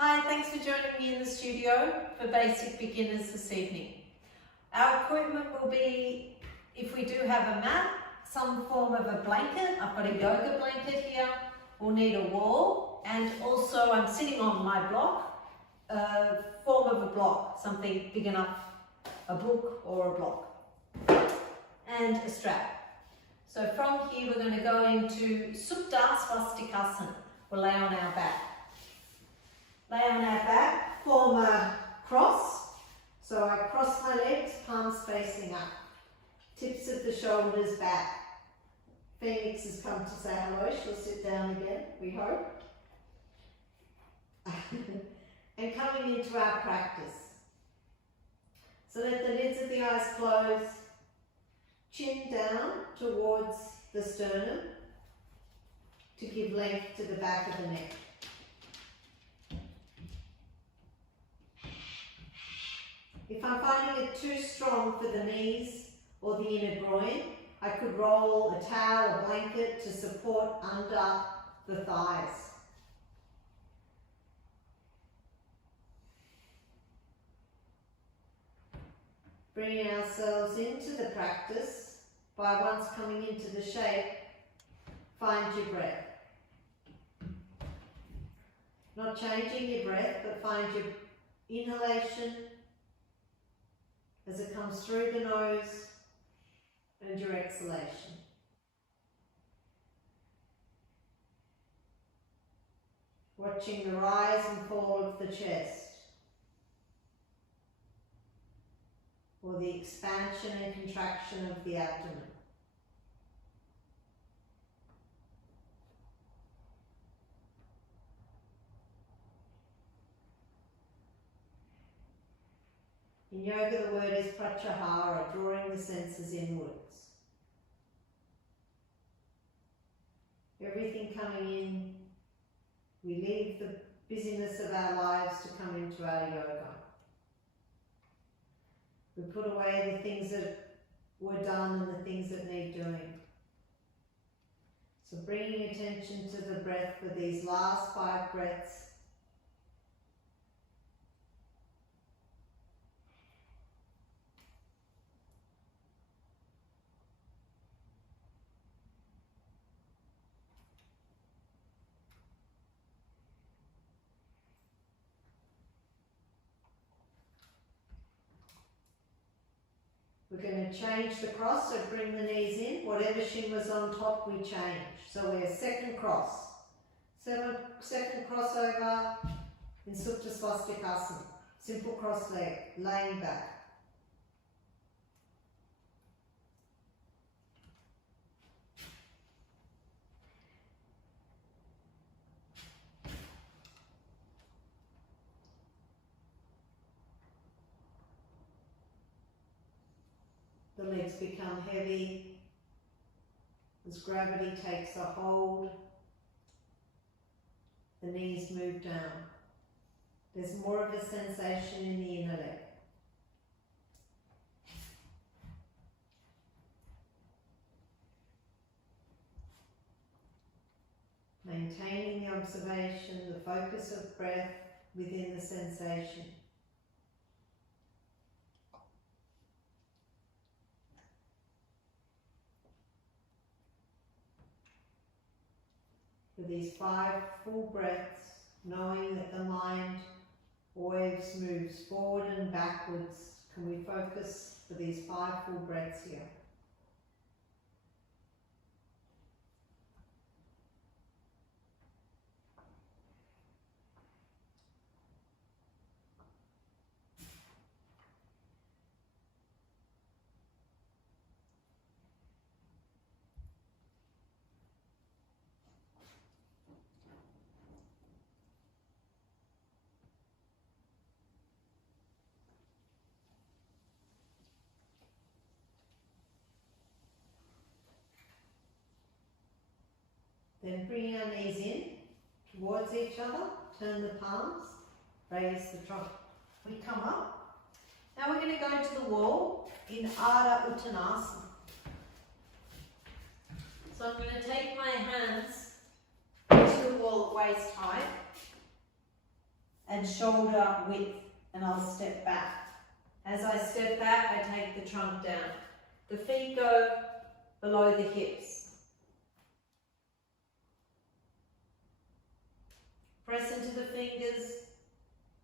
Hi, thanks for joining me in the studio for Basic Beginners this evening. Our equipment will be, if we do have a mat, some form of a blanket. I've got a yoga blanket here. We'll need a wall, and also I'm sitting on my block, a form of a block, something big enough, a book or a block, and a strap. So from here we're going to go into Swastikasen. We'll lay on our back. Lay on our back, form a cross. So I cross my legs, palms facing up. Tips of the shoulders back. Phoenix has come to say hello. She'll sit down again, we hope. And coming into our practice. So let the lids of the eyes close. Chin down towards the sternum to give length to the back of the neck. If I'm finding it too strong for the knees or the inner groin, I could roll a towel or blanket to support under the thighs. Bringing ourselves into the practice by once coming into the shape, find your breath. Not changing your breath, but find your inhalation as it comes through the nose and your exhalation. Watching the rise and fall of the chest, or the expansion and contraction of the abdomen. In yoga, the word is pratyahara, drawing the senses inwards. Everything coming in, we leave the busyness of our lives to come into our yoga. We put away the things that were done and the things that need doing. So bringing attention to the breath for these last 5 breaths. We're going to change the cross, so bring the knees in. Whatever shin was on top, we change. So we're second cross. Second crossover in Supta Swastikasen. Simple cross leg, laying back. The legs become heavy as gravity takes a hold. The knees move down. There's more of a sensation in the inner leg. Maintaining the observation, the focus of breath within the sensation. For these 5 full breaths, knowing that the mind always moves forward and backwards, can we focus for these 5 full breaths here? Then bring our knees in towards each other, turn the palms, raise the trunk. We come up. Now we're going to go to the wall in Ardha Uttanasana. So I'm going to take my hands to the wall at waist height and shoulder width, and I'll step back. As I step back, I take the trunk down. The feet go below the hips. Press into the fingers,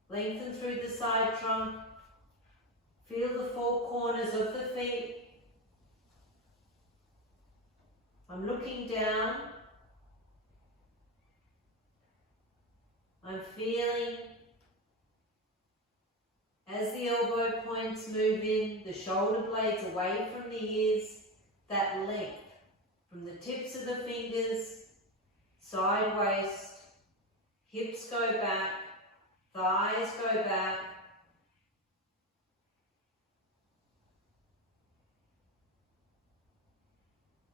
lengthen through the side trunk, feel the four corners of the feet. I'm looking down. I'm feeling as the elbow points move in, the shoulder blades away from the ears, that length from the tips of the fingers, side waist, hips go back, thighs go back.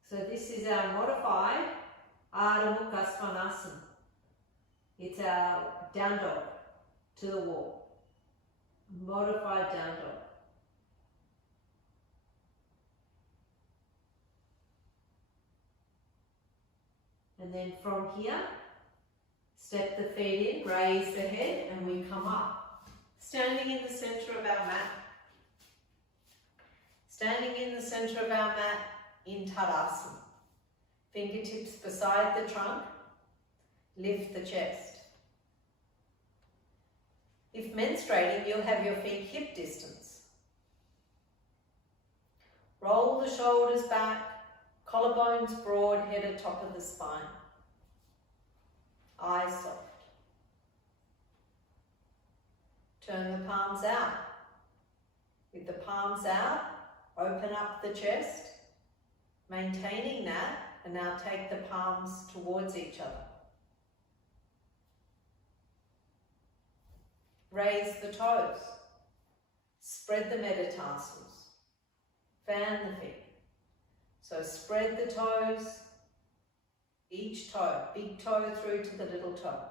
So this is our modified Ardha Mukha Svanasana. It's our down dog to the wall. Modified down dog. And then from here, step the feet in, raise the head, and we come up. Standing in the center of our mat. Standing in the center of our mat in Tadasana. Fingertips beside the trunk. Lift the chest. If menstruating, you'll have your feet hip distance. Roll the shoulders back, collarbones broad, head at top of the spine. Eyes soft. Turn the palms out. With the palms out, open up the chest, maintaining that, and now take the palms towards each other. Raise the toes. Spread the metatarsals. Fan the feet. So spread the toes, each toe, big toe through to the little toe.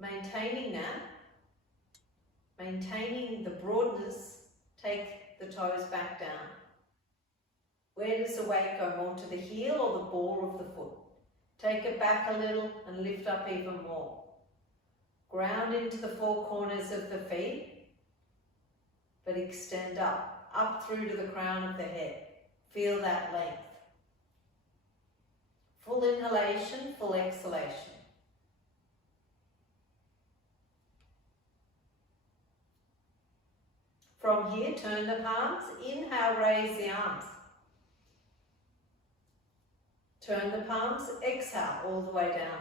Maintaining that, maintaining the broadness, take the toes back down. Where does the weight go more, to the heel or the ball of the foot? Take it back a little and lift up even more. Ground into the four corners of the feet, but extend up through to the crown of the head. Feel that length. Full inhalation, full exhalation. From here, turn the palms. Inhale, raise the arms. Turn the palms, exhale all the way down.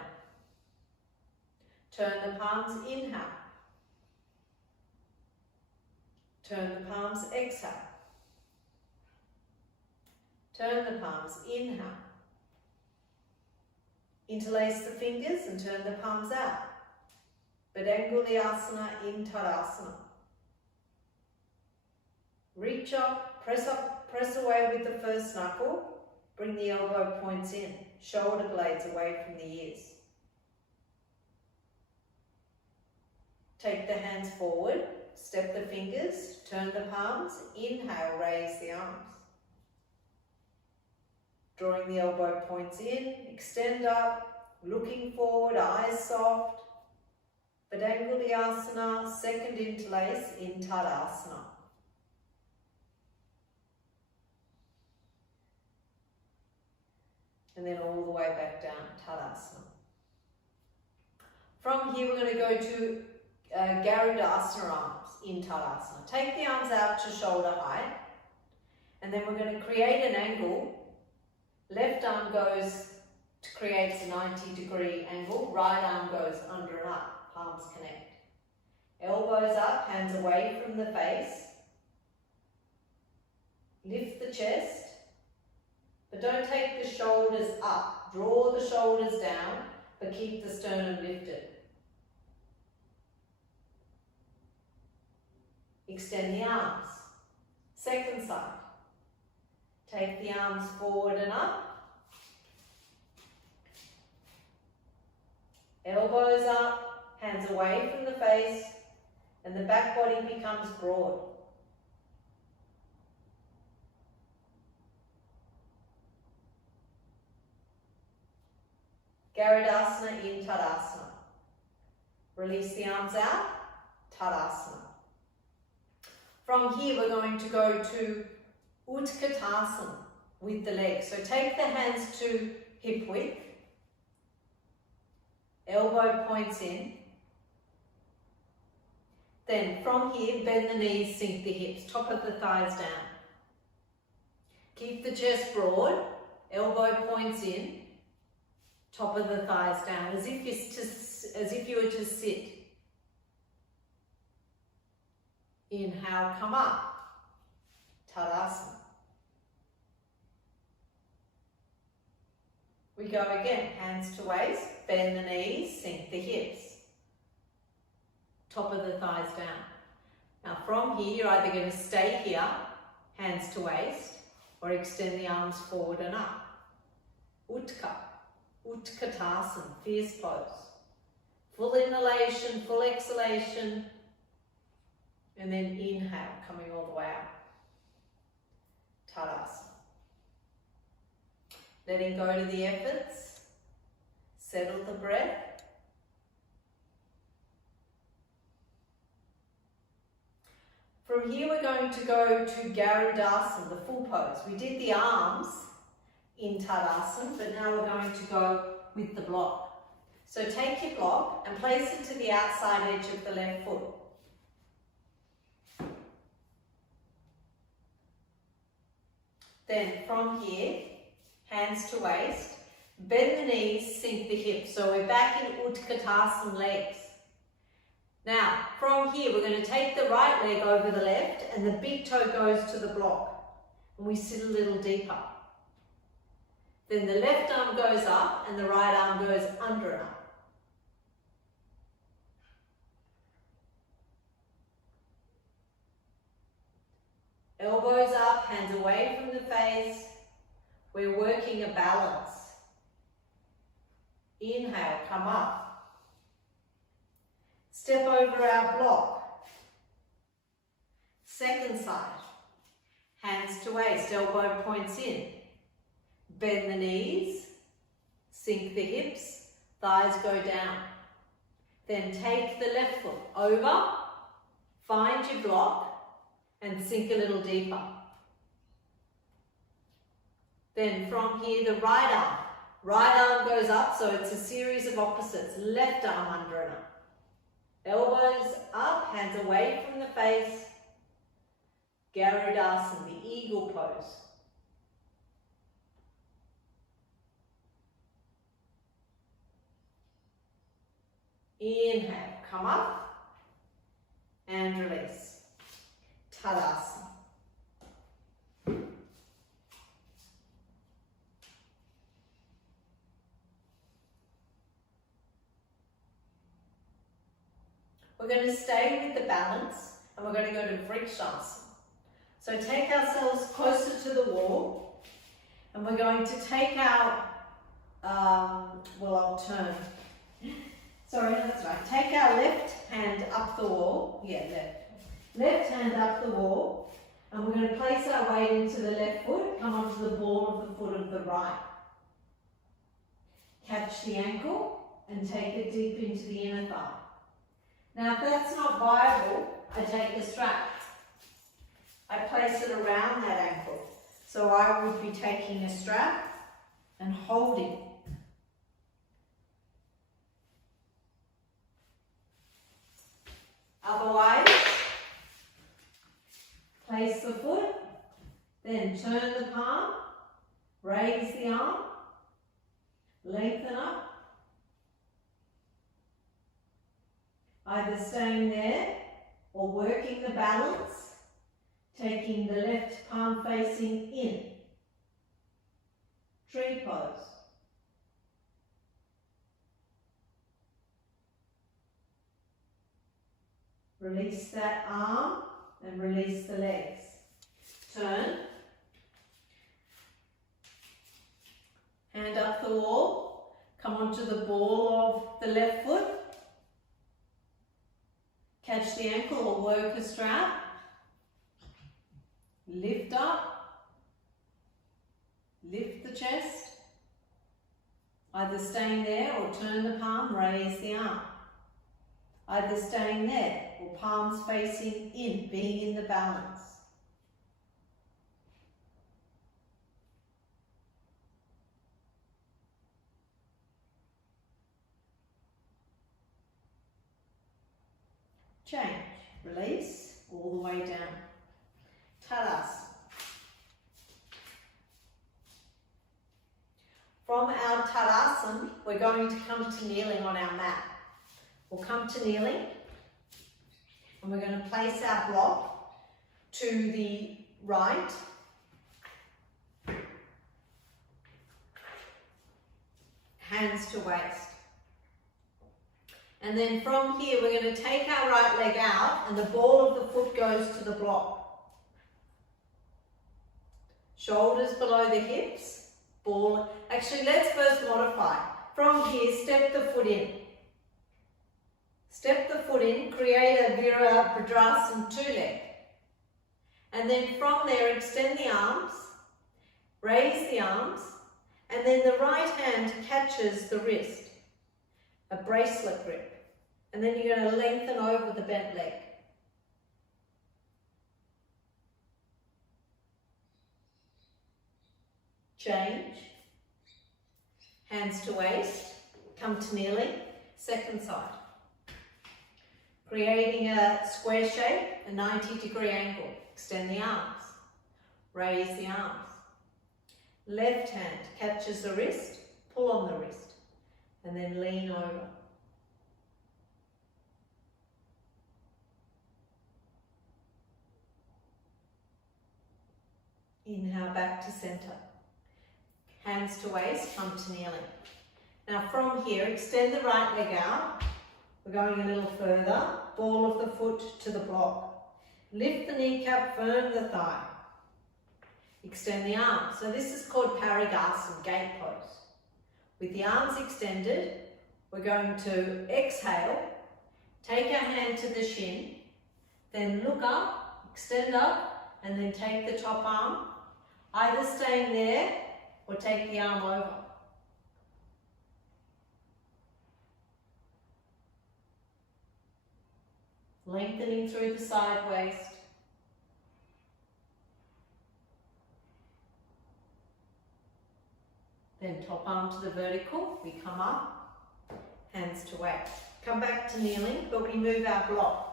Turn the palms, inhale. Turn the palms, exhale. Turn the palms, inhale. Interlace the fingers and turn the palms out. Badanguliasana in Tadasana. Reach up, press away with the first knuckle. Bring the elbow points in, shoulder blades away from the ears. Take the hands forward, step the fingers, turn the palms, inhale, raise the arms. Drawing the elbow points in, extend up, looking forward, eyes soft. Badanguliasana, second interlace in Tadasana. And then all the way back down, Tadasana. From here, we're going to go to Garudasana arms in Tadasana. Take the arms out to shoulder height, and then we're going to create an angle. Left arm goes to create a 90-degree angle. Right arm goes under and up. Palms connect. Elbows up, hands away from the face. Lift the chest. But don't take the shoulders up. Draw the shoulders down, but keep the sternum lifted. Extend the arms. Second side. Take the arms forward and up. Elbows up, hands away from the face, and the back body becomes broad. Garudasana in Tadasana. Release the arms out, Tadasana. From here we're going to go to Utkatasana with the legs. So take the hands to hip width, elbow points in. Then from here, bend the knees, sink the hips, top of the thighs down. Keep the chest broad, elbow points in, top of the thighs down, as if you were to sit. Inhale, come up, Tadasana. We go again, hands to waist, bend the knees, sink the hips, top of the thighs down. Now from here, you're either going to stay here, hands to waist, or extend the arms forward and up. Utkatasana, fierce pose. Full inhalation, full exhalation, and then inhale, coming all the way out. Tadasana. Letting go to the efforts, settle the breath. From here we're going to go to Garudasana, the full pose. We did the arms in Tadasana, but now we're going to go with the block. So take your block and place it to the outside edge of the left foot. Then from here, hands to waist, bend the knees, sink the hips. So we're back in Utkatasana legs. Now, from here, we're going to take the right leg over the left and the big toe goes to the block. And we sit a little deeper. Then the left arm goes up and the right arm goes under and up. Elbows up, hands away from the face. We're working a balance. Inhale, come up. Step over our block. Second side. Hands to waist, elbow points in. Bend the knees, sink the hips, thighs go down. Then take the left foot over, find your block, and sink a little deeper. Then from here, the right arm. Right arm goes up, so it's a series of opposites. Left arm under and up. Elbows up, hands away from the face. Garudasana, the eagle pose. Inhale, come up and release. Tadasana. We're going to stay with the balance and we're going to go to Vrikshasana. So take ourselves closer to the wall and we're going to take our, I'll turn. Sorry, that's right. Take our left hand up the wall. Yeah, left. Left hand up the wall. And we're going to place our weight into the left foot. Come onto the ball of the foot of the right. Catch the ankle and take it deep into the inner thigh. Now, if that's not viable, I take a strap. I place it around that ankle. So I would be taking a strap and holding. Otherwise, place the foot, then turn the palm, raise the arm, lengthen up. Either staying there or working the balance, taking the left palm facing in. Tree pose. Release that arm and release the legs. Turn. Hand up the wall. Come onto the ball of the left foot. Catch the ankle or work a strap. Lift up. Lift the chest. Either staying there or turn the palm, raise the arm. either staying there or palms facing in, being in the balance. Change, release, all the way down. Tadasana. From our Tadasana, we're going to come to kneeling on our mat. We'll come to kneeling and we're going to place our block to the right. Hands to waist. And then from here, we're going to take our right leg out and the ball of the foot goes to the block. Shoulders below the hips. Ball. Actually, let's first modify. From here, step the foot in. Step the foot in, create a Virabhadrasana 2-leg. And then from there, extend the arms, raise the arms, and then the right hand catches the wrist. A bracelet grip. And then you're going to lengthen over the bent leg. Change. Hands to waist. Come to kneeling. Second side. Creating a square shape, a 90-degree angle. Extend the arms. Raise the arms. Left hand catches the wrist. Pull on the wrist. And then lean over. Inhale back to center. Hands to waist, come to kneeling. Now from here, extend the right leg out. We're going a little further. Ball of the foot to the block. Lift the kneecap, firm the thigh. Extend the arms. So this is called Parigasana, gate pose. With the arms extended, we're going to exhale, take our hand to the shin, then look up, extend up, and then take the top arm, either staying there or take the arm over. Lengthening through the side waist. Then top arm to the vertical, we come up, hands to waist. Come back to kneeling, but we move our block.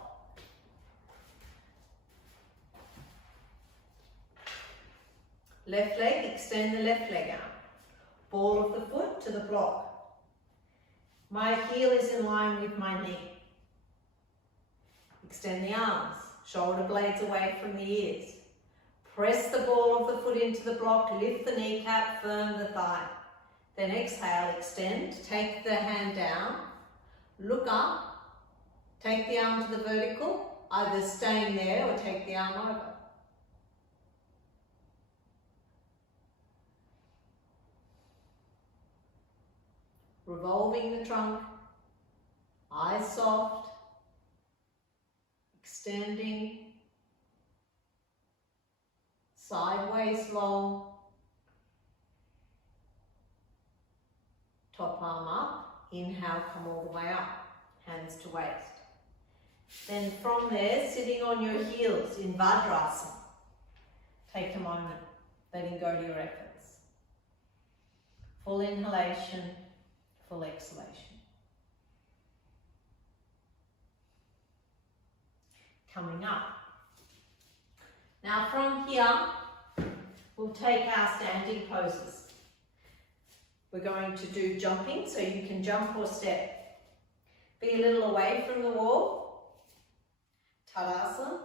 Left leg, extend the left leg out. Ball of the foot to the block. My heel is in line with my knee. Extend the arms, shoulder blades away from the ears. Press the ball of the foot into the block, lift the kneecap, firm the thigh. Then exhale, extend, take the hand down, look up, take the arm to the vertical, either staying there or take the arm over. Revolving the trunk, eyes soft, extending, sideways long, top arm up, inhale, come all the way up, hands to waist. Then from there, sitting on your heels in Vajrasana, take a moment, letting go to your efforts. Full inhalation, full exhalation. Coming up. Now from here, we'll take our standing poses. We're going to do jumping, so you can jump or step. Be a little away from the wall. Tadasana.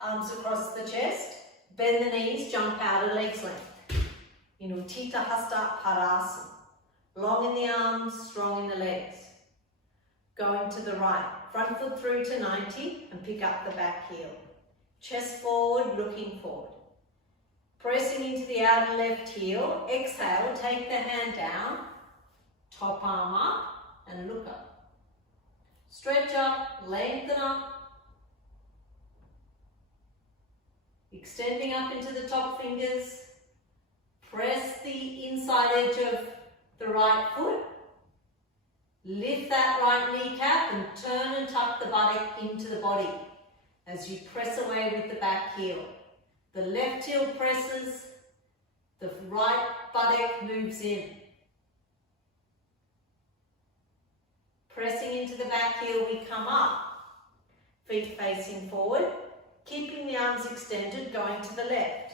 Arms across the chest. Bend the knees, jump out at legs length. Uttita Hasta Tadasana. Long in the arms, strong in the legs. Going to the right. Front foot through to 90 and pick up the back heel. Chest forward, looking forward. Pressing into the outer left heel. Exhale, take the hand down. Top arm up and look up. Stretch up, lengthen up. Extending up into the top fingers. Press the inside edge of the right foot. Lift that right kneecap and turn and tuck the buttock into the body as you press away with the back heel. The left heel presses, the right buttock moves in. Pressing into the back heel, we come up. Feet facing forward, keeping the arms extended, going to the left.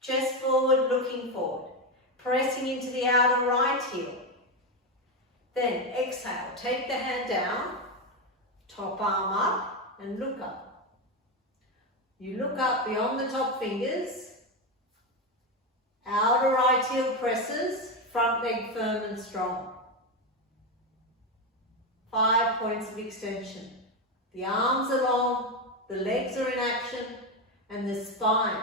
Chest forward, looking forward. Pressing into the outer right heel. Then exhale, take the hand down, top arm up and look up. You look up beyond the top fingers, outer right heel presses, front leg firm and strong. 5 points of extension. The arms are long, the legs are in action, and the spine.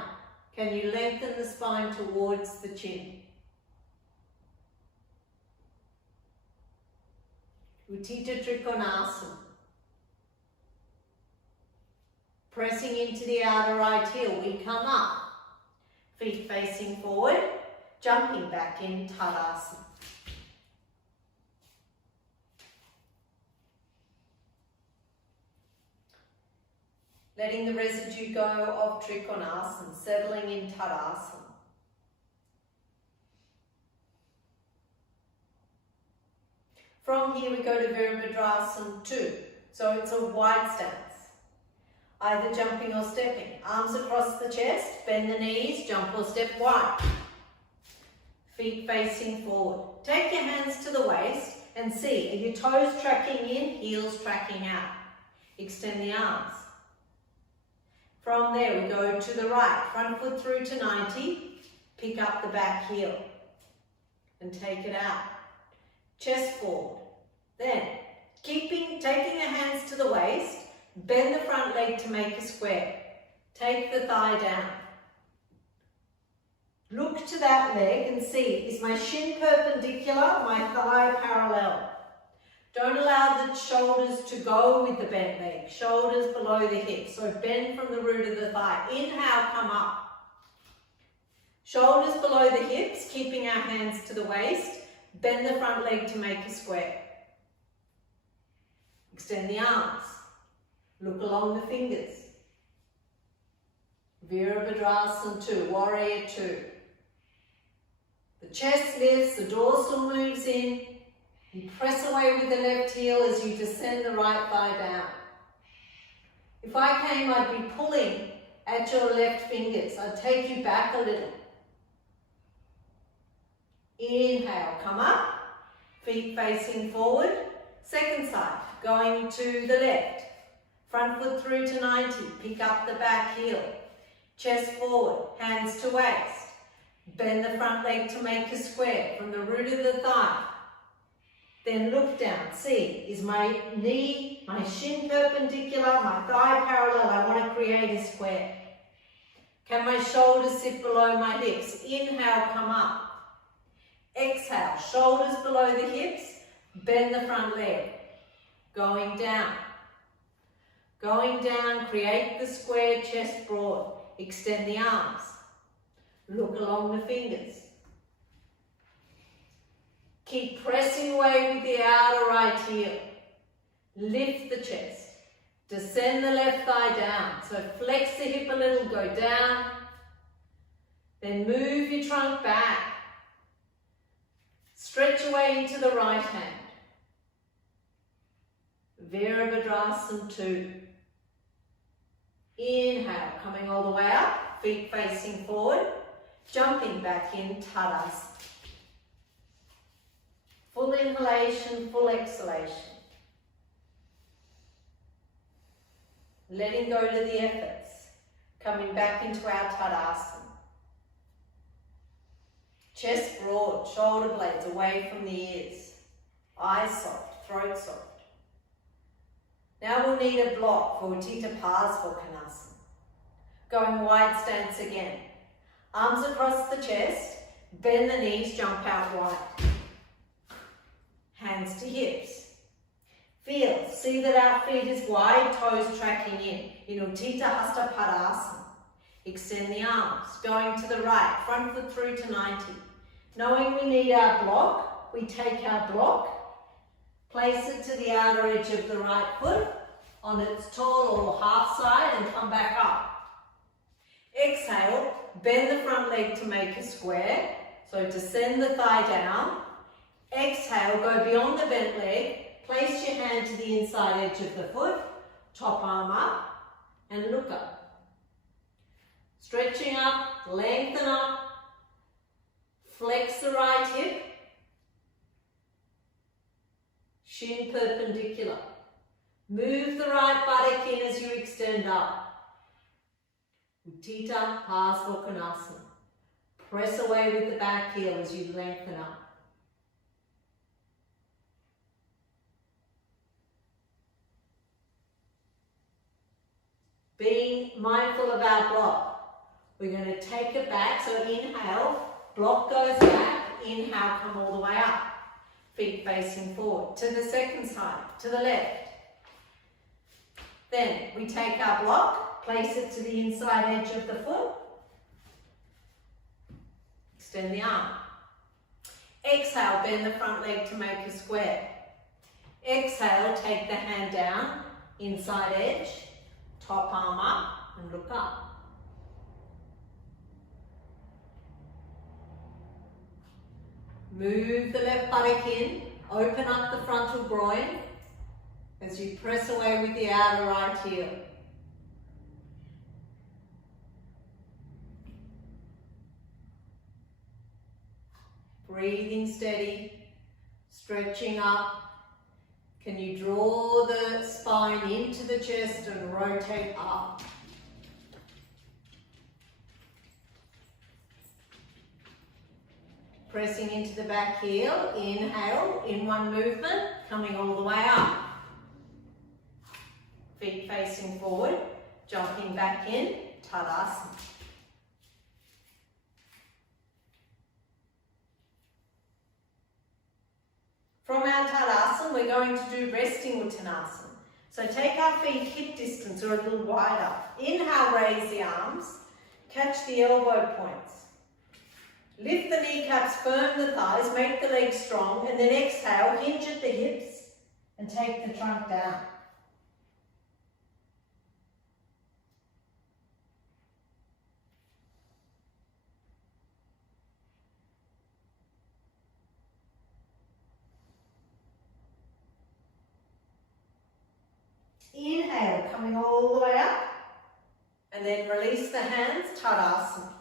Can you lengthen the spine towards the chin? Uttita Trikonasana. Pressing into the outer right heel, we come up. Feet facing forward, jumping back in Tadasana. Letting the residue go of Trikonasana, settling in Tadasana. From here we go to Virabhadrasana 2. So it's a wide stance, either jumping or stepping. Arms across the chest, bend the knees, jump or step wide. Feet facing forward. Take your hands to the waist and see, are your toes tracking in, heels tracking out. Extend the arms. From there we go to the right, front foot through to 90, pick up the back heel and take it out. Chest forward. Then, taking the hands to the waist, bend the front leg to make a square. Take the thigh down. Look to that leg and see, is my shin perpendicular, my thigh parallel? Don't allow the shoulders to go with the bent leg. Shoulders below the hips. So bend from the root of the thigh. Inhale, come up. Shoulders below the hips, keeping our hands to the waist. Bend the front leg to make a square. Extend the arms. Look along the fingers. Virabhadrasana 2, Warrior 2. The chest lifts, the dorsal moves in. You press away with the left heel as you descend the right thigh down. If I came, I'd be pulling at your left fingers. I'd take you back a little. Inhale, come up. Feet facing forward. Second side, going to the left. Front foot through to 90. Pick up the back heel. Chest forward, hands to waist. Bend the front leg to make a square from the root of the thigh. Then look down. See, is my knee, my shin perpendicular, my thigh parallel? I want to create a square. Can my shoulders sit below my hips? Inhale, come up. Exhale, shoulders below the hips, bend the front leg. Going down. Going down, create the square, chest broad. Extend the arms. Look along the fingers. Keep pressing away with the outer right heel. Lift the chest. Descend the left thigh down. So flex the hip a little, go down. Then move your trunk back. Stretch away into the right hand. Virabhadrasana 2. Inhale, coming all the way up, feet facing forward, jumping back in Tadasana. Full inhalation, full exhalation. Letting go to the efforts, coming back into our Tadasana. Chest broad, shoulder blades away from the ears. Eyes soft, throat soft. Now we'll need a block for Uttita Parsvakonasana. Going wide stance again. Arms across the chest, bend the knees, jump out wide. Hands to hips. Feel, see that our feet is wide, toes tracking in Uttita Hasta Padasana. Extend the arms, going to the right, front foot through to 90. Knowing we need our block, we take our block Place it to the outer edge of the right foot on its tall or half side and come back up. Exhale, bend the front leg to make a square. So descend the thigh down. Exhale, go beyond the bent leg. Place your hand to the inside edge of the foot, top arm up, and look up. Stretching up, lengthen up, flex the right hip, shin perpendicular. Move the right buttock in as you extend up. Utthita Parsvakonasana. Press away with the back heel as you lengthen up. Being mindful of our block. We're going to take it back, so inhale, block goes back, inhale, come all the way up. Feet facing forward. To the second side, to the left. Then we take our block, place it to the inside edge of the foot. Extend the arm. Exhale, bend the front leg to make a square. Exhale, take the hand down, inside edge, top arm up and look up. Move the left buttock in, open up the frontal groin as you press away with the outer right heel. Breathing steady, stretching up. Can you draw the spine into the chest and rotate up? Pressing into the back heel, inhale, in one movement, coming all the way up. Feet facing forward, jumping back in, Tadasana. From our Tadasana, we're going to do resting Uttanasana. So take our feet hip distance or a little wider. Inhale, raise the arms, catch the elbow points. Lift the kneecaps, firm the thighs, make the legs strong, and then exhale, hinge at the hips and take the trunk down. Inhale, coming all the way up, and then release the hands, Tadasana.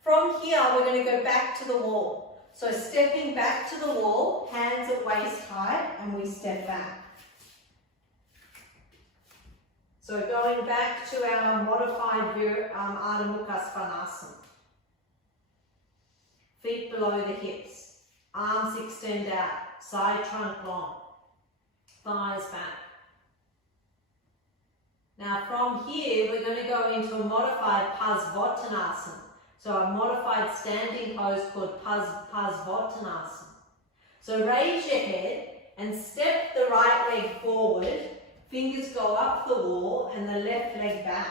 From here, we're going to go back to the wall. So stepping back to the wall, hands at waist height, and we step back. So going back to our modified Ardha Mukha Svanasana. Feet below the hips, arms extend out, side trunk long, thighs back. Now from here, we're going to go into a modified Parsvakonasana. So a modified standing pose called Parsvakonasana. So raise your head and step the right leg forward, fingers go up the wall and the left leg back.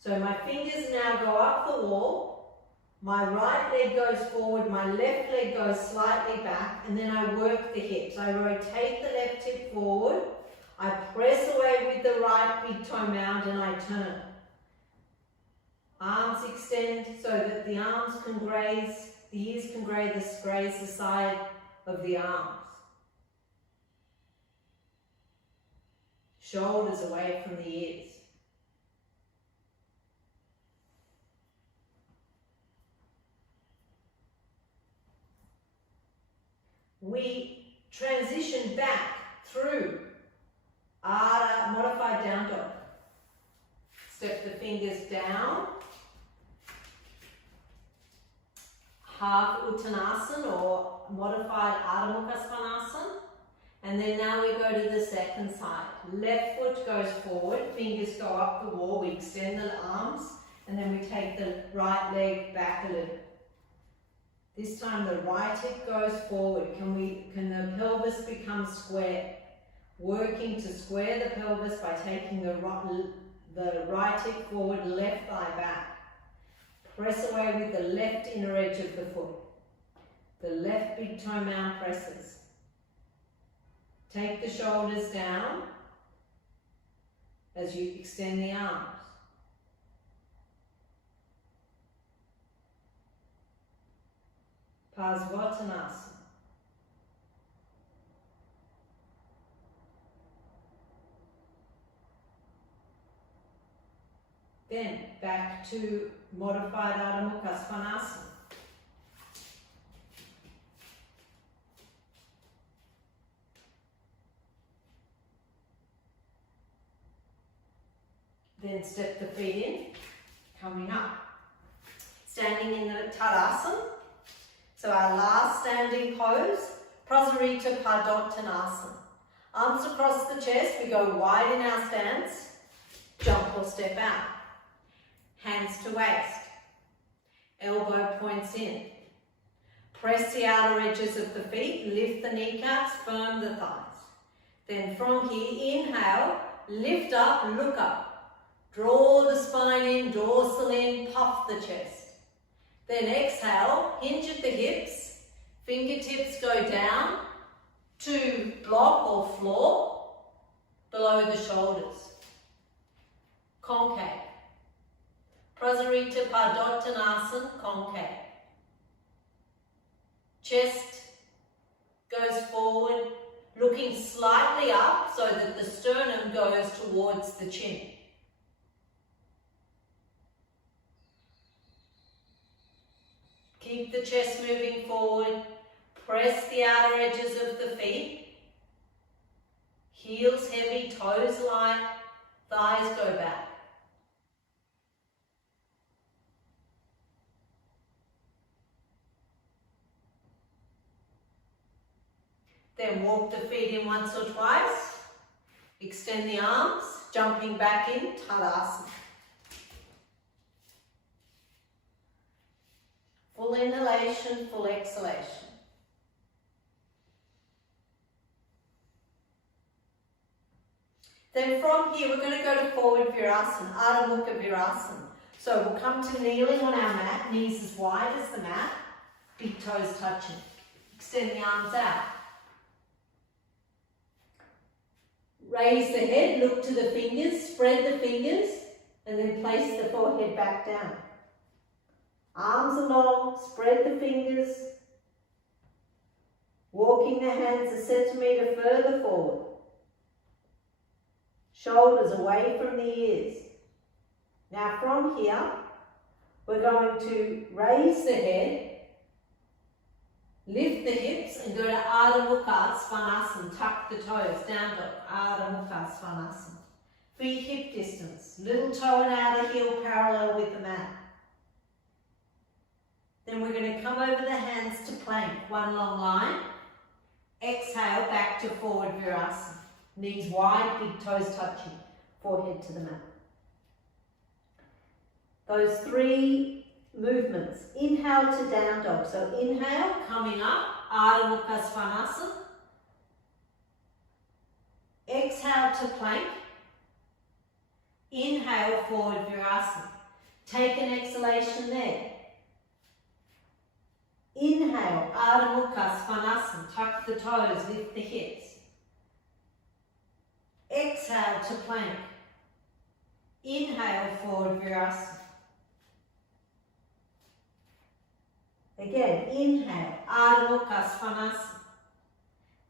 So my fingers now go up the wall, my right leg goes forward, my left leg goes slightly back, and then I work the hips. I rotate the left hip forward, I press away with the right big toe mound and I turn. Arms extend so that the arms can graze, the ears can graze the side of the arms. Shoulders away from the ears. We transition back through Ardha modified down dog. Step the fingers down. Half Uttanasana or modified Ardha Mukha Svanasana. And then now we go to the second side. Left foot goes forward, fingers go up the wall, we extend the arms, and then we take the right leg back a little. This time the right hip goes forward. Can the pelvis become square? Working to square the pelvis by taking the right hip forward, left thigh back. Press away with the left inner edge of the foot. the left big toe mound presses. Take the shoulders down as you extend the arms. Swastikasen. Then back to modified Adho Mukha Svanasana. Then step the feet in, coming up. Standing in the Tadasana. So our last standing pose, Prasarita Padottanasana. Arms across the chest, we go wide in our stance, jump or step out. Hands to waist, elbow points in. Press the outer edges of the feet, lift the kneecaps, firm the thighs. Then from here, inhale, lift up, look up. Draw the spine in, dorsal in, puff the chest. Then exhale, hinge at the hips, fingertips go down to block or floor, below the shoulders. Concave. Prasarita Padottanasana, concave. Chest goes forward, looking slightly up so that the sternum goes towards the chin. Keep the chest moving forward. Press the outer edges of the feet. Heels heavy, toes light, thighs go back. Then walk the feet in once or twice. Extend the arms, jumping back in, Tadasana. Full inhalation, full exhalation. Then from here, we're going to go to forward Virasana, Adho Mukha Virasana. So we'll come to kneeling on our mat, knees as wide as the mat, big toes touching. Extend the arms out. Raise the head, look to the fingers, spread the fingers, and then place the forehead back down. Arms along, spread the fingers, walking the hands a centimetre further forward. Shoulders away from the ears. Now from here, we're going to raise the head, lift the hips and go to Adho Mukha Svanasana. Tuck the toes, down dog, Adho Mukha Svanasana. Feet hip distance, little toe and outer heel parallel with the mat. Then we're going to come over the hands to plank, one long line. Exhale, back to forward Virasana. Knees wide, big toes touching, forehead to the mat. Those three movements. Inhale to down dog. So inhale, coming up, Adho Mukha Svanasana. Exhale to plank. Inhale, forward Virasana. Take an exhalation there. Inhale, Adho Mukha Svanasana. Tuck the toes, lift the hips. Exhale to plank. Inhale, forward Virasana. Again, inhale, Adho Mukha Svanasana.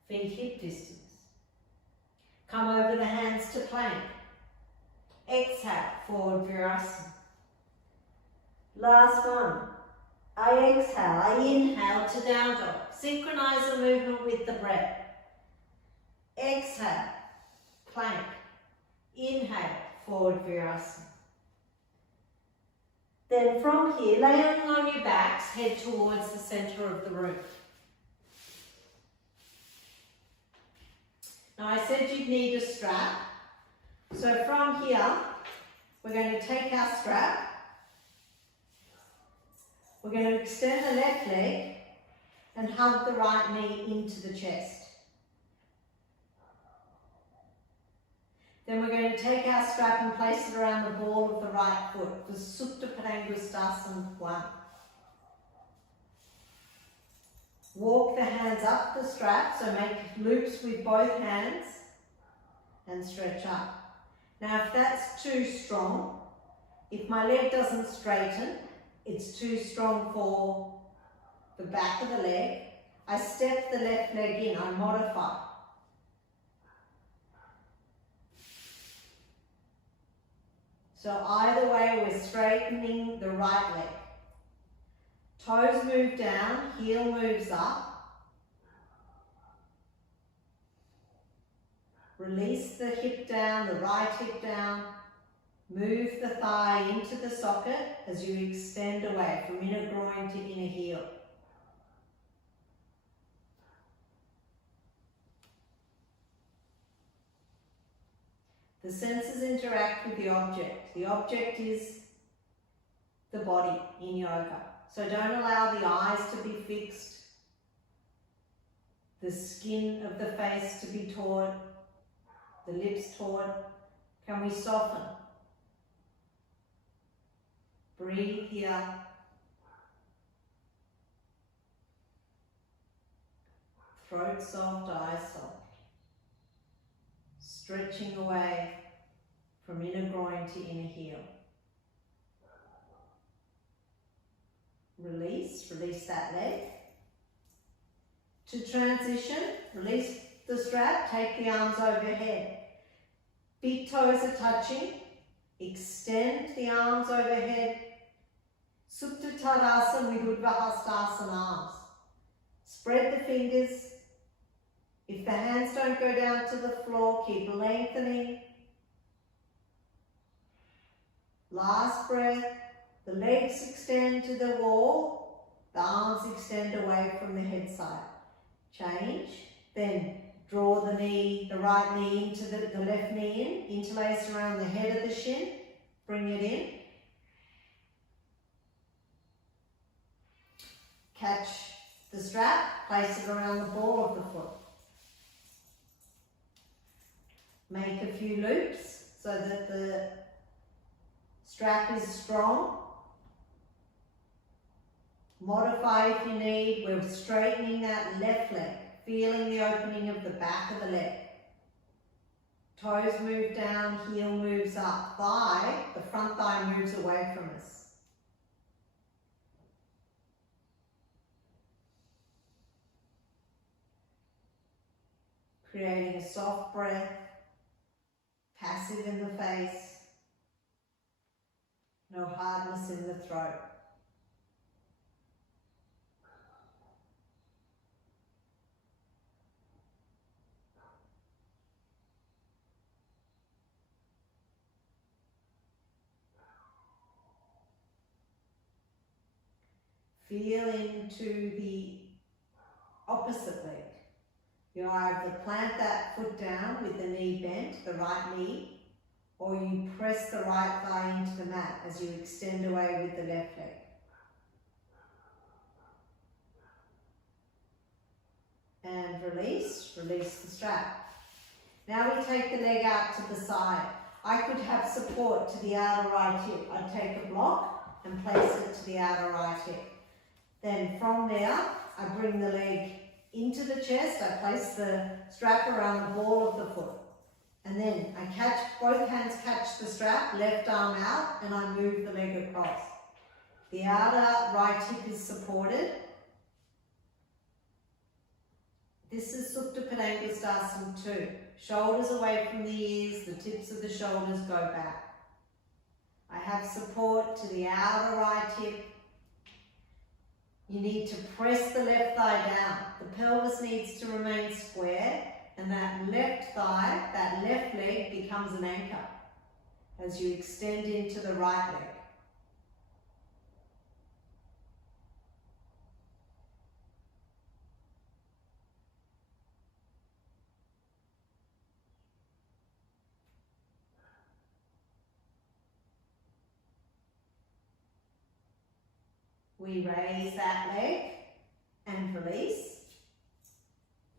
Feet hip distance. Come over the hands to plank. Exhale, forward Virasana. Last one. I exhale, I inhale to down dog. Synchronize the movement with the breath. Exhale, plank. Inhale, forward Virasana. Then from here, laying on your backs, head towards the centre of the room. Now I said you'd need a strap. So from here, we're going to take our strap. We're going to extend the left leg and hug the right knee into the chest. Then we're going to take our strap and place it around the ball of the right foot for Supta Padangusthasana 1. Walk the hands up the strap, so make loops with both hands and stretch up. Now if that's too strong, if my leg doesn't straighten, it's too strong for the back of the leg, I step the left leg in, I modify. So either way, we're straightening the right leg. Toes move down, heel moves up. Release the hip down, the right hip down. Move the thigh into the socket as you extend away from inner groin to inner heel. The senses interact with the object. The object is the body in yoga. So don't allow the eyes to be fixed, the skin of the face to be taut, the lips taut. Can we soften? Breathe here. Throat soft, eyes soft. Stretching away from inner groin to inner heel. Release that leg. To transition, release the strap, take the arms overhead. Big toes are touching. Extend the arms overhead. Supta Tadasana with Udvahastasana arms. Spread the fingers. If the hands don't go down to the floor, keep lengthening. Last breath. The legs extend to the wall. The arms extend away from the head side. Change. Then draw the knee, the right knee into the left knee in. Interlace around the head of the shin. Bring it in. Catch the strap. Place it around the ball of the foot. Make a few loops so that the strap is strong. Modify if you need. We're straightening that left leg, feeling the opening of the back of the leg. Toes move down, heel moves up. Thigh, the front thigh moves away from us. Creating a soft breath, passive in the face, no hardness in the throat. Feel into the opposite leg. You either plant that foot down with the knee bent, the right knee, or you press the right thigh into the mat as you extend away with the left leg. And release the strap. Now we take the leg out to the side. I could have support to the outer right hip. I'd take a block and place it to the outer right hip. Then from there, I bring the leg into the chest. I place the strap around the ball of the foot. And then I catch, both hands catch the strap, left arm out, and I move the leg across. The outer right hip is supported. This is Supta Padangusthasana 2. Shoulders away from the ears, the tips of the shoulders go back. I have support to the outer right hip. You need to press the left thigh down. The pelvis needs to remain square, and that left thigh, that left leg becomes an anchor as you extend into the right leg. We raise that leg and release.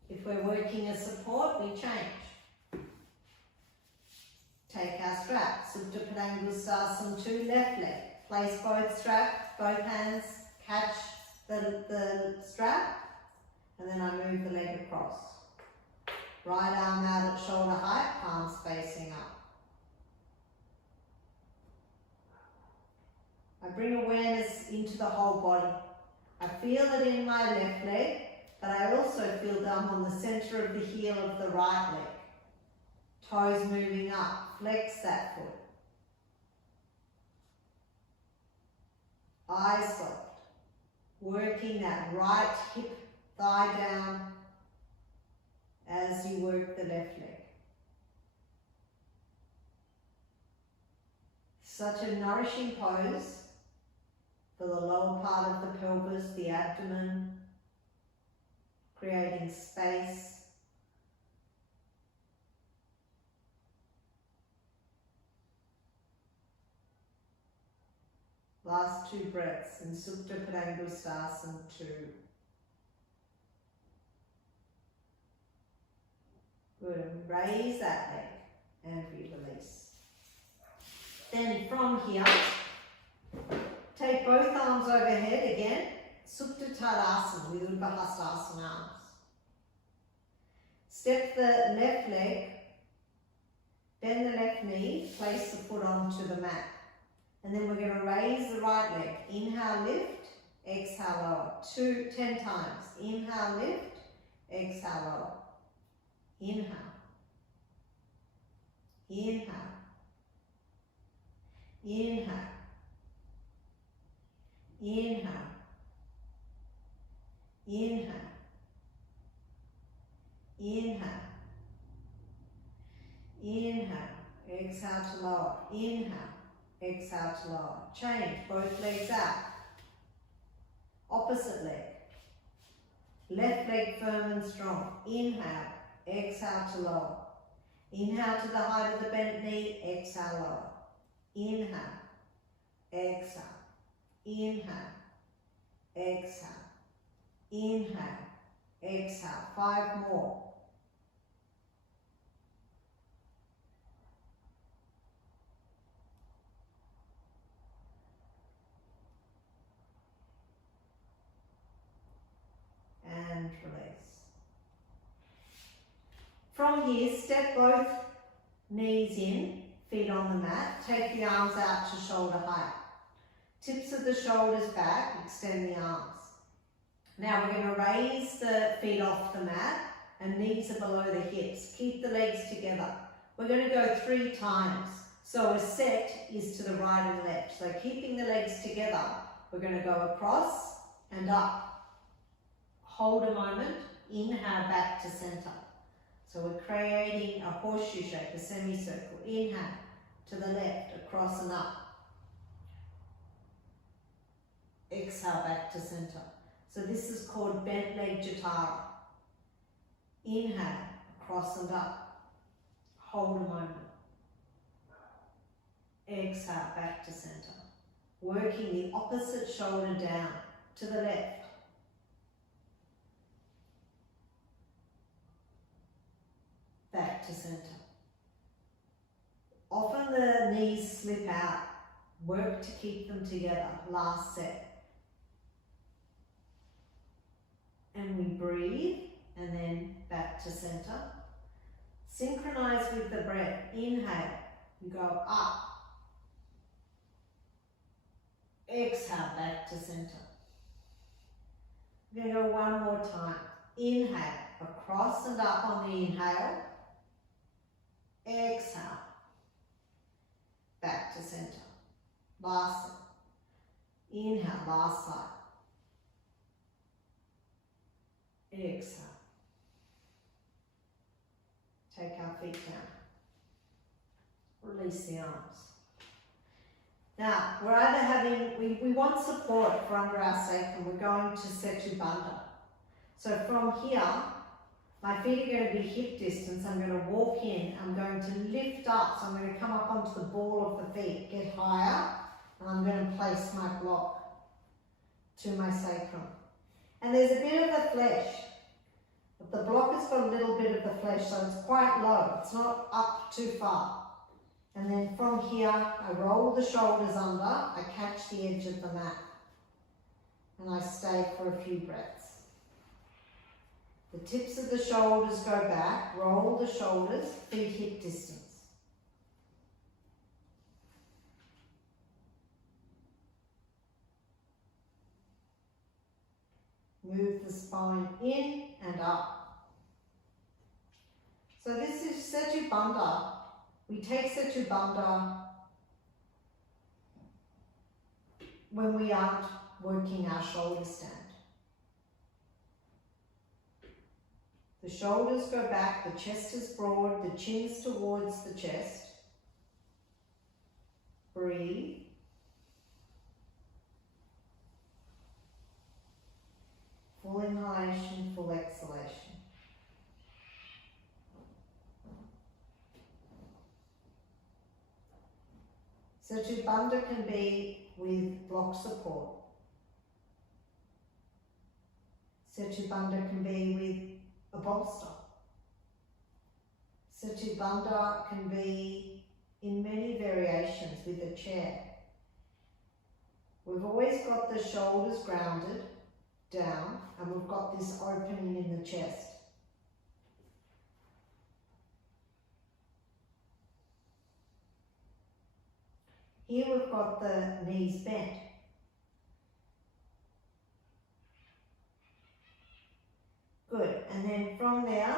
If we're working a support, we change. Take our strap, Supta Padangusthasana 2, left leg. Place both straps, both hands, catch the strap, across. Right arm out at shoulder height, palms facing up. I bring awareness into the whole body. I feel it in my left leg, but I also feel them on the center of the heel of the right leg. Toes moving up, flex that foot. Eyes soft, working that right hip, thigh down as you work the left leg. Such a nourishing pose for the lower part of the pelvis, the abdomen, creating space. Last 2 breaths in Supta Padangusthasana 2. Good, raise that leg and release. Then from here, take both arms overhead again, Supta Tadasana with Urbahastasana arms. Step the left leg, bend the left knee, place the foot onto the mat. And then we're going to raise the right leg. Inhale, lift, exhale, lower. 10 times. Inhale, lift, exhale, lower. Inhale. Inhale. Inhale. Inhale. Inhale. Inhale. Inhale. Exhale to lower. Inhale. Exhale to lower. Change. Both legs out. Opposite leg. Left leg firm and strong. Inhale. Exhale to lower. Inhale to the height of the bent knee. Exhale lower. Inhale. Exhale. Inhale. Exhale. Inhale. Exhale. 5 more. And release. From here, step both knees in, feet on the mat. Take the arms out to shoulder height. Tips of the shoulders back, extend the arms. Now we're going to raise the feet off the mat and knees are below the hips. Keep the legs together. We're going to go 3 times. So a set is to the right and left. So keeping the legs together, we're going to go across and up. Hold a moment, inhale back to center. So we're creating a horseshoe shape, a semicircle. Inhale to the left, across and up. Exhale back to center. So this is called bent leg jatara. Inhale, across and up. Hold a moment. Exhale back to center. Working the opposite shoulder down to the left. Back to center. Often the knees slip out. Work to keep them together. Last set. And we breathe and then back to center. Synchronize with the breath. Inhale. You go up. Exhale back to center. We're going to go one more time. Inhale. Across and up on the inhale. Exhale. Back to center. Last. Inhale, last side. Exhale. Take our feet down. Release the arms. Now, we're either having, we want support for under our sacrum. We're going to Setu Bandha. So from here, my feet are going to be hip distance. I'm going to walk in. I'm going to lift up. So I'm going to come up onto the ball of the feet, get higher, and I'm going to place my block to my sacrum. And there's a bit of the flesh. But the block has got a little bit of the flesh, so it's quite low. It's not up too far. And then from here, I roll the shoulders under. I catch the edge of the mat. And I stay for a few breaths. The tips of the shoulders go back, roll the shoulders, feet hip distance. Move the spine in and up. So this is Setu Bandha. We take Setu Bandha when we aren't working our shoulder stand. The shoulders go back, the chest is broad, the chin's towards the chest. Breathe. Full inhalation, full exhalation. Setu Bandha can be with block support. Setu Bandha can be with a bolster. Setu Bandha can be in many variations with a chair. We've always got the shoulders grounded down and we've got this opening in the chest. Here we've got the knees bent. Good, and then from there,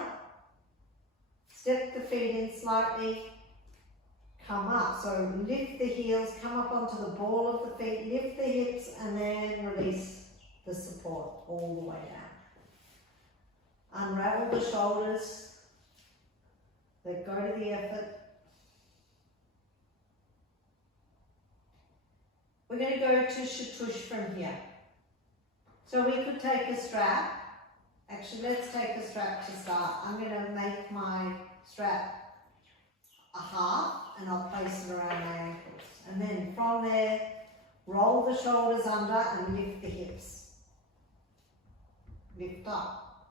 step the feet in slightly, come up. So lift the heels, come up onto the ball of the feet, lift the hips and then release the support all the way down. Unravel the shoulders, let go to the effort. We're going to go to Shatush from here. So we could take a strap. Actually, let's take a strap to start. I'm going to make my strap a half and I'll place it around my ankles. And then from there, roll the shoulders under and lift the hips. Lift up.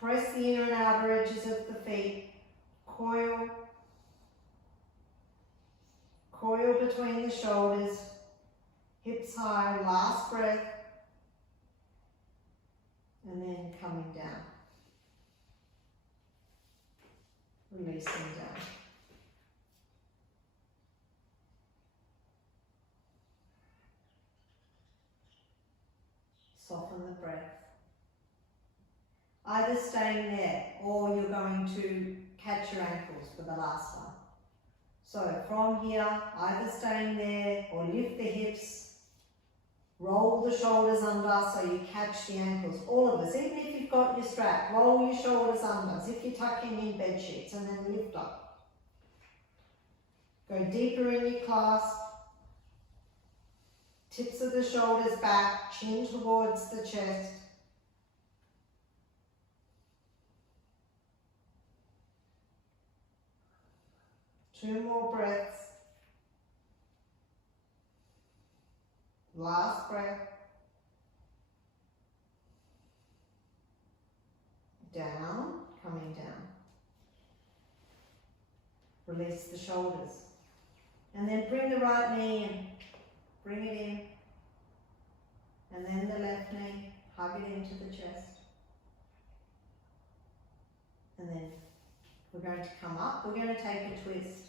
Press the inner and outer edges of the feet. Coil. Coil between the shoulders. Hips high. Last breath. And then coming down. Releasing down. Soften the breath. Either staying there or you're going to catch your ankles for the last one. So from here, either staying there or lift the hips, roll the shoulders under so you catch the ankles. All of us, even if you've got your strap, roll your shoulders under as if you're tucking in bed sheets and then lift up. Go deeper in your clasp. Tips of the shoulders back, chin towards the chest. Two more breaths. Last breath. Down, coming down. Release the shoulders. And then bring the right knee in. Bring it in. And then the left knee. Hug it into the chest. And then we're going to come up. We're going to take a twist.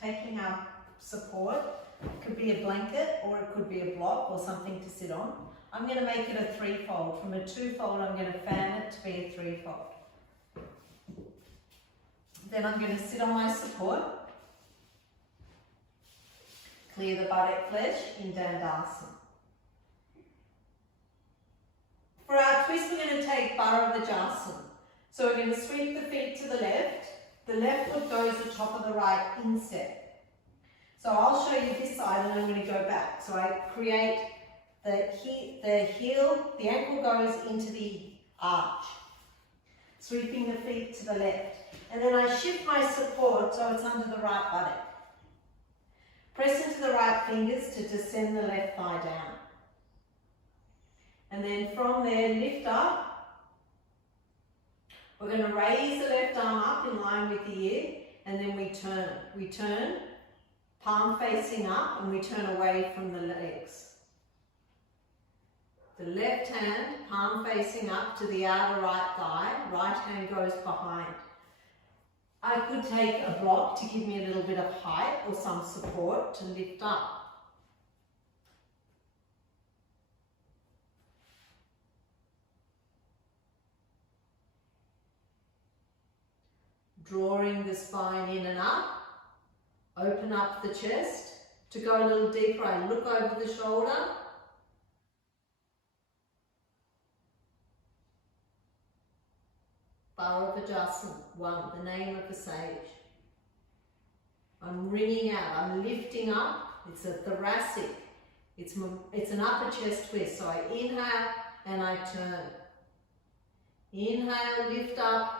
Taking up support. It could be a blanket or it could be a block or something to sit on. I'm going to make it a threefold. From a twofold, I'm going to fan it to be a threefold. Then I'm going to sit on my support. Clear the buttock flesh in Tadasana. For our twist, we're going to take Bharavajasana. So we're going to sweep the feet to the left. The left foot goes atop of the right instep. So I'll show you this side and I'm going to go back. So I create the heel, the ankle goes into the arch, sweeping the feet to the left. And then I shift my support so it's under the right buttock. Press into the right fingers to descend the left thigh down. And then from there, lift up. We're going to raise the left arm up in line with the ear, and then we turn. We turn, palm facing up, and we turn away from the legs. The left hand, palm facing up to the outer right thigh, right hand goes behind. I could take a block to give me a little bit of height or some support to lift up. Drawing the spine in and up, open up the chest. To go a little deeper, I look over the shoulder. Bharavajasana, 1, the name of the sage. I'm wringing out, I'm lifting up. It's a thoracic, it's an upper chest twist. So I inhale and I turn. Inhale, lift up.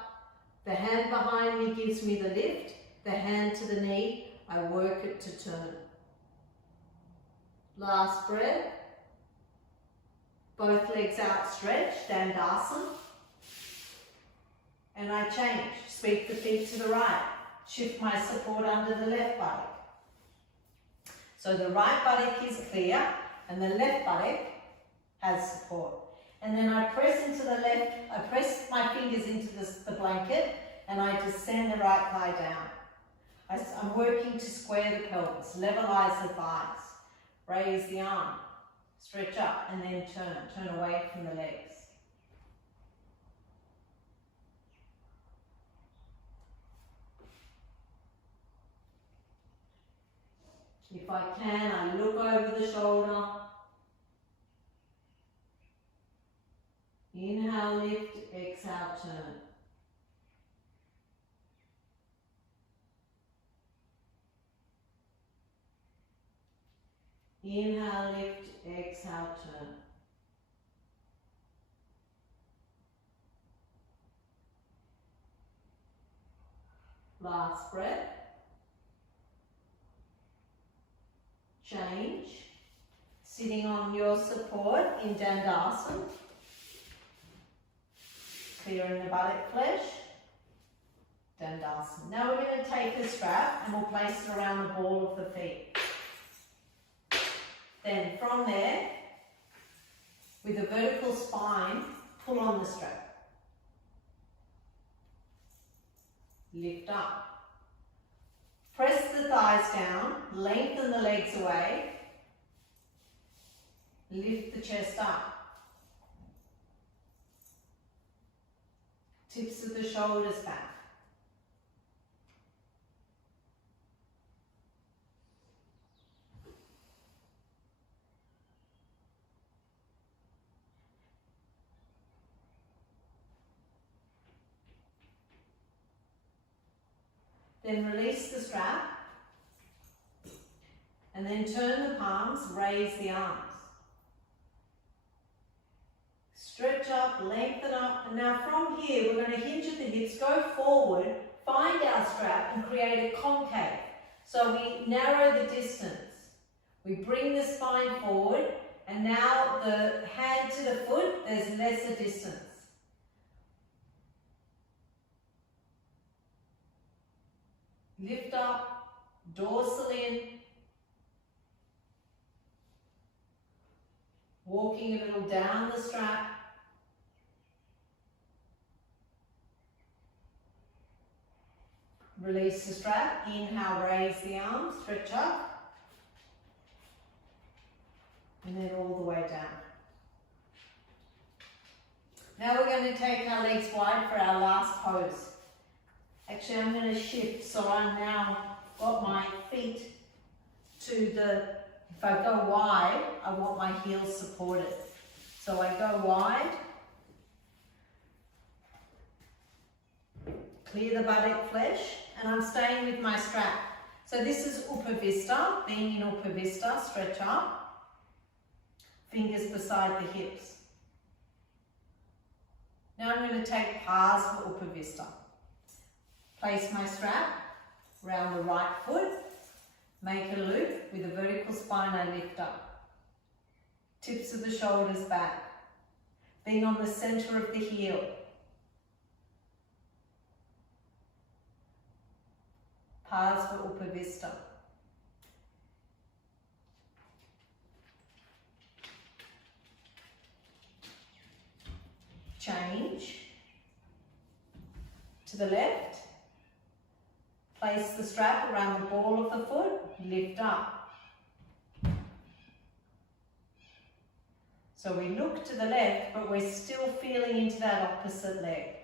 The hand behind me gives me the lift. The hand to the knee, I work it to turn. Last breath. Both legs outstretched, Tanasan. And I change, sweep the feet to the right, shift my support under the left buttock. So the right buttock is clear and the left buttock has support. And then I press into the left, I press my fingers into the blanket and I just send the right thigh down. I'm working to square the pelvis, levelize the thighs, raise the arm, stretch up and then turn away from the legs. If I can, I look over the shoulder. Inhale, lift, exhale, turn. Inhale, lift, exhale, turn. Last breath. Change. Sitting on your support in Tanasan. Clearing the buttock flesh. Tanasan. Now we're going to take a strap and we'll place it around the ball of the feet. Then from there, with a vertical spine, pull on the strap. Lift up. Press the thighs down, lengthen the legs away, lift the chest up. Tips of the shoulders back. Then release the strap and then turn the palms, raise the arms. Stretch up, lengthen up, and now from here we're going to hinge at the hips, go forward, find our strap and create a concave. So we narrow the distance. We bring the spine forward and now the hand to the foot, there's lesser distance. Lift up, dorsal in, walking a little down the strap, release the strap, inhale, raise the arms, stretch up, and then all the way down. Now we're going to take our legs wide for our last pose. Actually, I'm going to shift, so I'm now got my feet to the, if I go wide, I want my heels supported. So I go wide, clear the buttock flesh, and I'm staying with my strap. So this is Upavista, being in Upavista, stretch up, fingers beside the hips. Now I'm going to take pause for Upavista. Place my strap around the right foot, make a loop with a vertical spine, I lift up. Tips of the shoulders back, being on the center of the heel. Pause for Upavista. the left. Place the strap around the ball of the foot, lift up. So we look to the left, but we're still feeling into that opposite leg.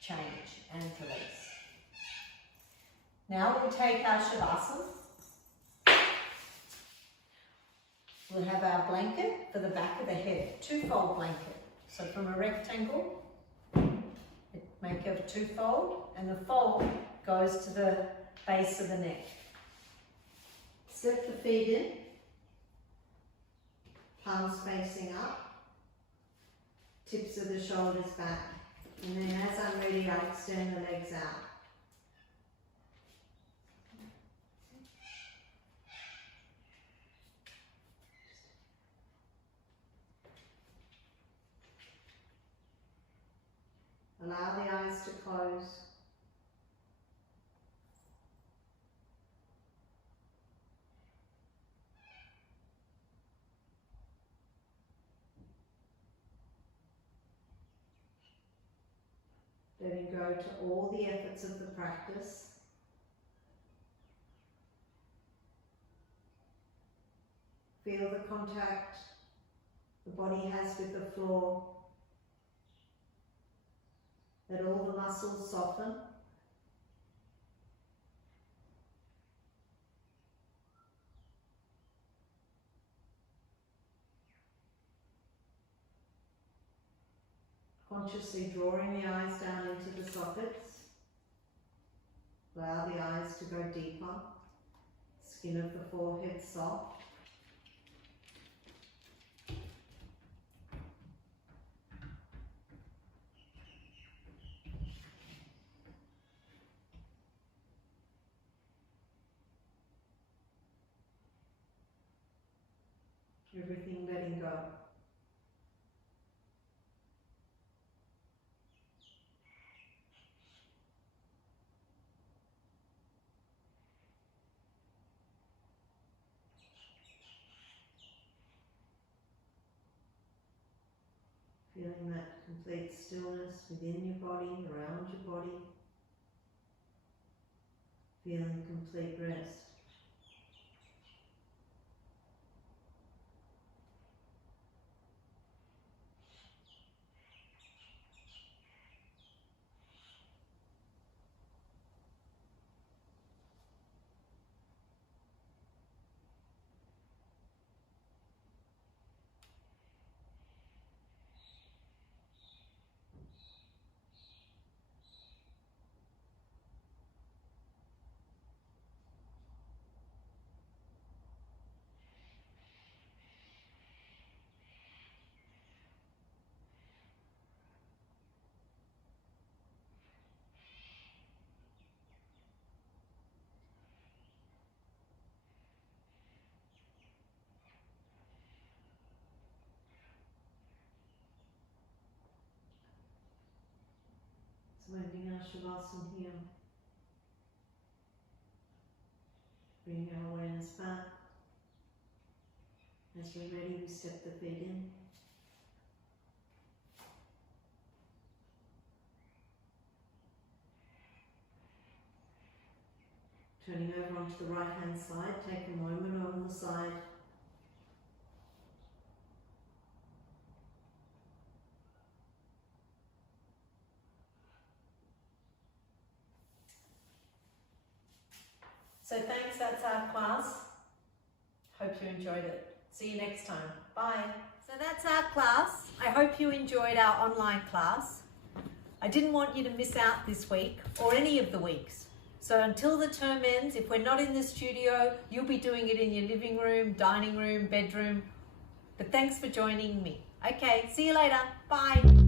Change and release. Now we'll take our Shavasana. We'll have our blanket for the back of the head, two-fold blanket. So from a rectangle, make a two-fold, and the fold goes to the base of the neck. Step the feet in, palms facing up, tips of the shoulders back. And then as I'm ready, I extend the legs out. Allow the eyes to close. Letting go to all the efforts of the practice. Feel the contact the body has with the floor. Let all the muscles soften. Consciously drawing the eyes down into the sockets. Allow the eyes to go deeper. Skin of the forehead soft. Everything letting go. Feeling that complete stillness within your body, around your body. Feeling complete rest. So ending our Shavasana here. Bring our awareness back. As we're ready, we step the feet in. Turning over onto the right hand side, take a moment on the side. So thanks, that's our class. Hope you enjoyed it. See you next time. Bye. So that's our class. I hope you enjoyed our online class. I didn't want you to miss out this week or any of the weeks. So until the term ends, if we're not in the studio, you'll be doing it in your living room, dining room, bedroom. But thanks for joining me. Okay, see you later. Bye.